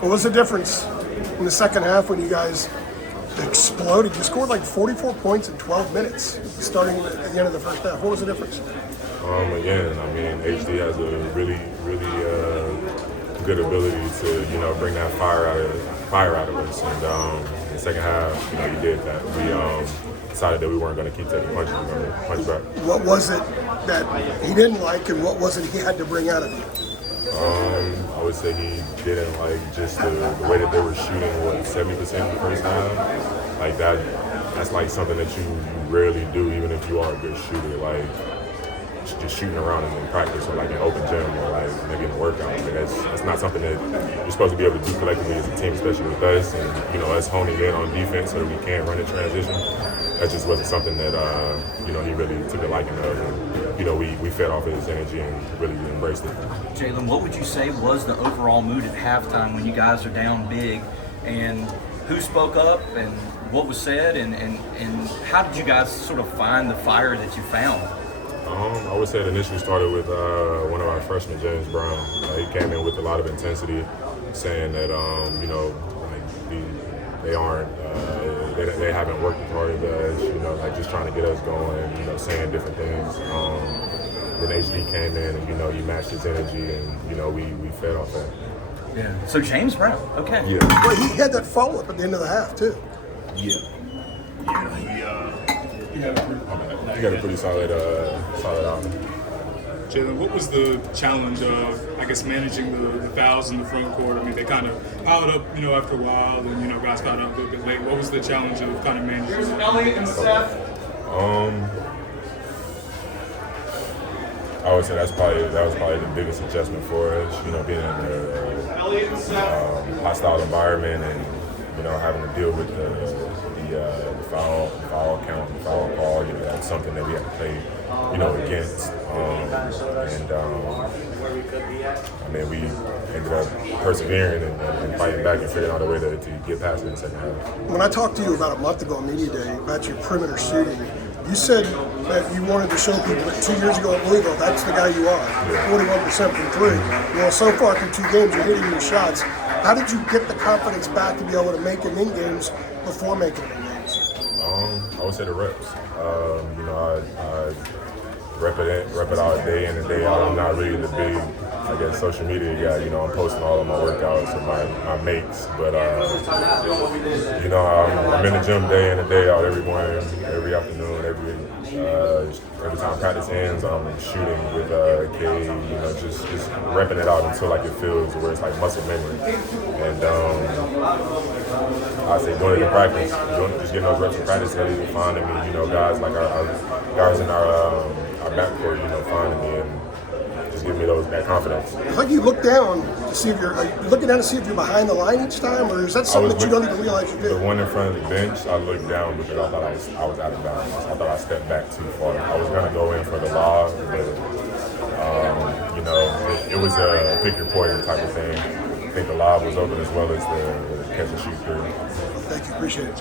What was the difference in the second half when you guys exploded? You scored like 44 points in 12 minutes starting at the end of the first half. What was the difference? Again, I mean, HD has a really good ability to, bring that fire out of us. And in the second half, he did that. We decided that we weren't going to keep taking punches. We were going to punch back. What was it that he didn't like, and what was it he had to bring out of you? I would say he didn't like just the way that they were shooting, 70% the first half. Like that's like something that you rarely do, even if you are a good shooter. Like just shooting around in practice or like in open gym or like maybe in a workout. I mean, that's not something that you're supposed to be able to do collectively as a team, especially with us. And us honing in on defense so that we can run a transition. That just wasn't something that he really took a liking of. And, we fed off of his energy and really embraced it. Jae'Lyn, what would you say was the overall mood at halftime when you guys are down big, and who spoke up and what was said, and how did you guys sort of find the fire that you found? I would say it initially started with one of our freshmen, James Brown. He came in with a lot of intensity, saying that they aren't, they haven't worked as hard as us, like just trying to get us going, saying different things. Then HD came in and he matched his energy, and we fed off that. Yeah. So James Brown, okay. Yeah. Well, he had that follow up at the end of the half too. Yeah. He got a pretty solid album. Jae'Lyn, what was the challenge of, I guess, managing the fouls in the front court? I mean, they kind of piled up, after a while, and, guys got up a little bit late. What was the challenge of kind of managing? Here's Elliot and Seth. I would say that was probably the biggest adjustment for us, being in a hostile environment and, having to deal with the foul count, the foul call. That's something that we have to play, against. We ended up persevering and fighting back and figuring out a way to get past it in the second half. When I talked to you about a month ago on Media Day about your perimeter shooting, you said that you wanted to show people that 2 years ago at Louisville, that's the guy you are, 41% from three. Well, so far through 2 games, you're hitting your shots. How did you get the confidence back to be able to make them in games before making them in games? I would say the reps. I rep it out day in and day out. I'm not really the big, social media guy. I'm posting all of my workouts and my makes, but I'm in the gym day in and day out, every morning, every afternoon, every time practice ends, I'm shooting with K, just repping it out until it feels where it's like muscle memory. And I say going into practice, just getting those reps in practice, that even finding me, guys like our guys in our backcourt, finding me and just giving me that confidence. It's like you look down to see if you're looking down to see if you're behind the line each time, or is that something that you don't even realize you do? The one in front of the bench, I looked down because I thought I was out of bounds. I thought I stepped back too far. I was gonna go in for the lob, but it was a pick your poison type of thing. I think the lob was open as well as the catch and shoot through. Thank you, appreciate it.